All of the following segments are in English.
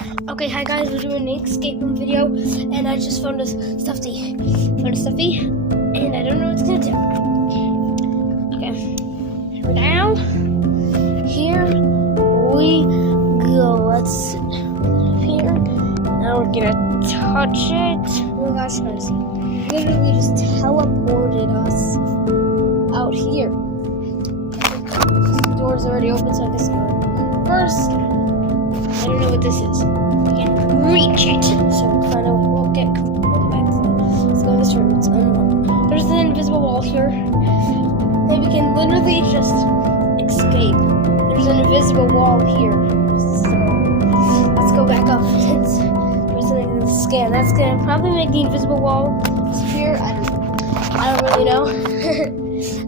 Okay, hi guys, we're doing an escape room video, and I just found a stuffy. And I don't know what it's gonna do. Okay, now, here we go. Let's here. Now we're gonna touch it. Oh my gosh, guys, literally just teleported us out here. The door's already open, so I guess first. I don't know what this is. I can't reach it, so we'll get back to it. Let's go in this room. It's unlocked. There's an invisible wall here. And we can literally just escape. There's an invisible wall here. So let's go back up. There's something to scan. That's gonna probably make the invisible wall disappear. I don't really know.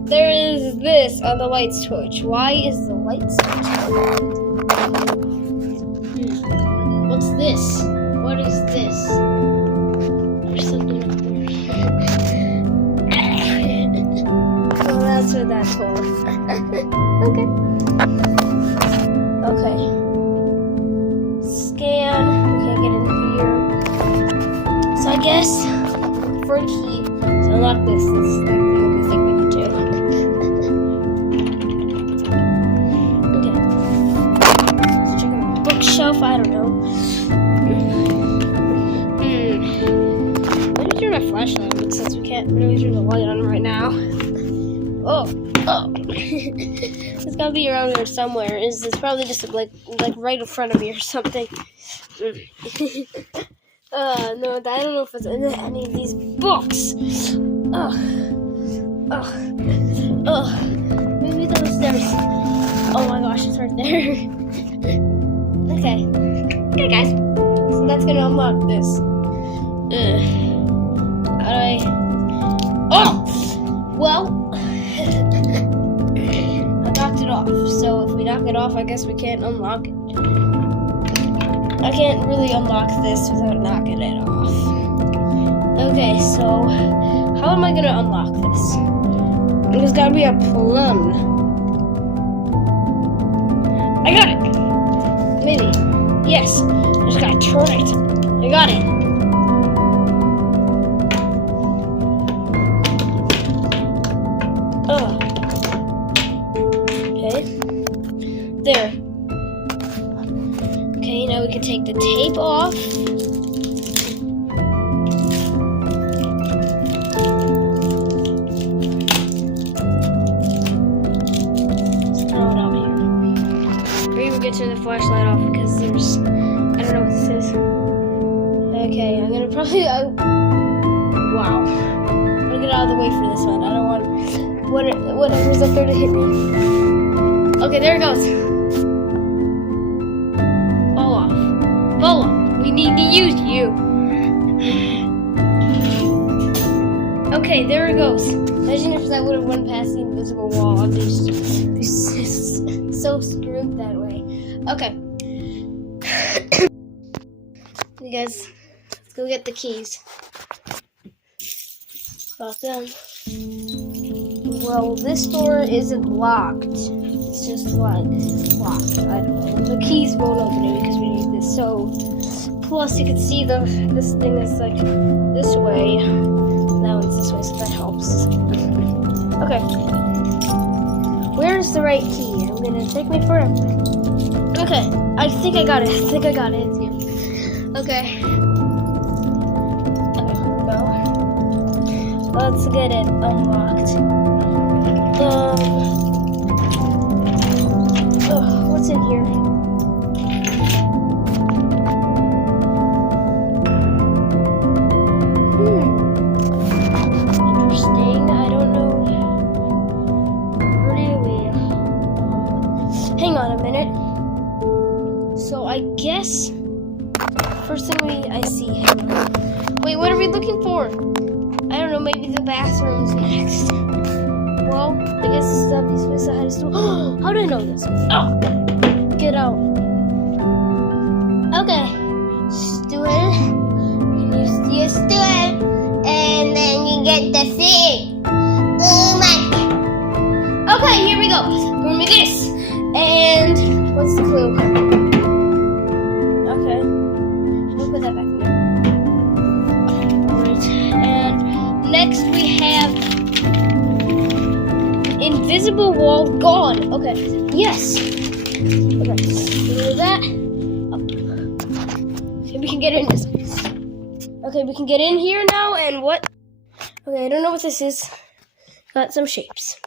There is this on the light switch. Why is the light switch on? What's this? What is this? There's something up there. Well, that's what that's for. Okay. Okay. Scan. We can't get in here. So I guess for a key to unlock this, this is like the only thing we can do. Okay. Let's check out the bookshelf. I don't know. Let me turn my flashlight on since we can't really turn the light on right now. Oh. It's gotta be around here somewhere. It's probably just like right in front of me or something. No, I don't know if it's in any of these books. Maybe those there's. Oh my gosh, it's right there. Okay, guys. So that's gonna unlock this. Well, I knocked it off. So if we knock it off, I guess we can't unlock it. I can't really unlock this without knocking it off. Okay, so how am I gonna unlock this? There's gotta be a plum. I got it. Maybe. Yes. I just gotta turn it. I got it. Okay. There. Okay, now we can take the tape off. Let's throw it out here. Maybe we'll get to the flashlight off because there's, I don't know what this is. Okay, I'm gonna probably, wow. I'm gonna get out of the way for this one. I don't want whatever's up there to hit me. Okay, there it goes. Fall off. Fall off. We need to use you. Okay, there it goes. Imagine if that would have went past the invisible wall. I'd be so screwed that way. Okay. You guys, let's go get the keys. Lock them. Well, this door isn't locked. It's just like locked. I don't know. The keys won't open it because we need this. So, plus you can see this thing is like this way. That one's this way, so that helps. Okay. Where's the right key? I'm gonna take me forever. Okay. I think I got it. It's here. Okay. Okay, here we go. Let's get it unlocked. What's in here? Interesting. I don't know. Really. Hang on a minute. So I guess first thing I see. Wait, what are we looking for? I don't know. Maybe the bathroom's next. Well, I guess somebody's beside us. How do I know this? Oh, get out. Okay, stool. You use your stool, and then you get the thing. Oh my. Okay, here we go. Bring me this. And what's the clue? Okay. Oh God. Okay. Yes. Okay. Do that. Okay, we can get in this. Okay, we can get in here now. And what? Okay, I don't know what this is. Got some shapes.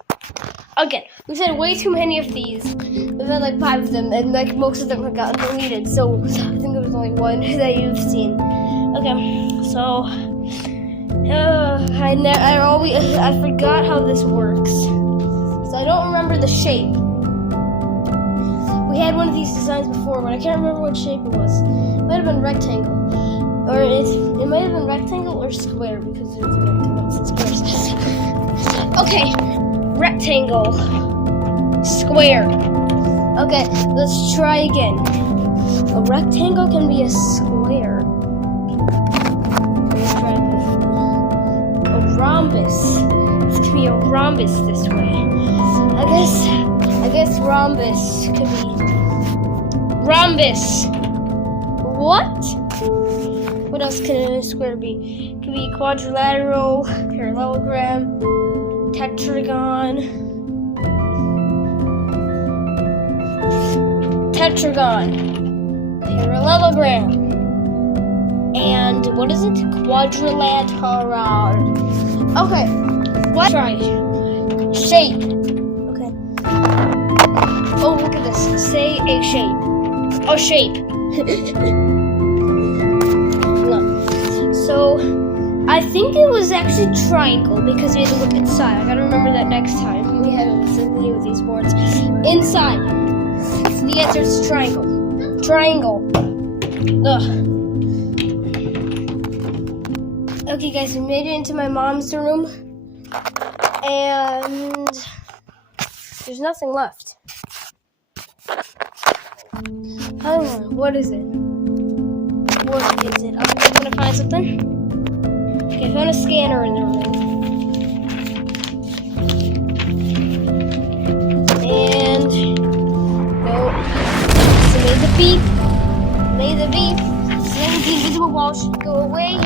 Again, we've had way too many of these. We've had like 5 of them, and like most of them have gotten deleted. So I think there was only one that you've seen. Okay, so I forgot how this works. So I don't remember the shape. We had one of these designs before, but I can't remember what shape it was. It might have been rectangle, or it might have been rectangle or square because there's rectangles and squares. Okay, rectangle, square. Okay, let's try again. A rectangle can be a square. Let's try this. A rhombus. This can be a rhombus this way. I guess rhombus could be rhombus. What? What else can a square be? It could be quadrilateral, parallelogram, tetragon. Parallelogram. And what is it? Quadrilateral. Okay. What? Try. Shape. Okay. Oh, look at this. Say a shape. A shape. Look. So, I think it was actually triangle because we had to look inside. I gotta remember that next time we have something with these boards. Inside. So the answer is triangle. Triangle. Ugh. Okay, guys, we made it into my mom's room, and there's nothing left. I don't know. What is it? What is it? I'm gonna find something. Okay, I found a scanner in the room. And no. So made the beep. Made the beep. So then the invisible wall should go away.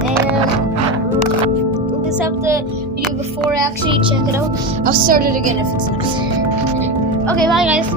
And this up the video before I actually check it out. I'll start it again if it's not. Okay, bye guys.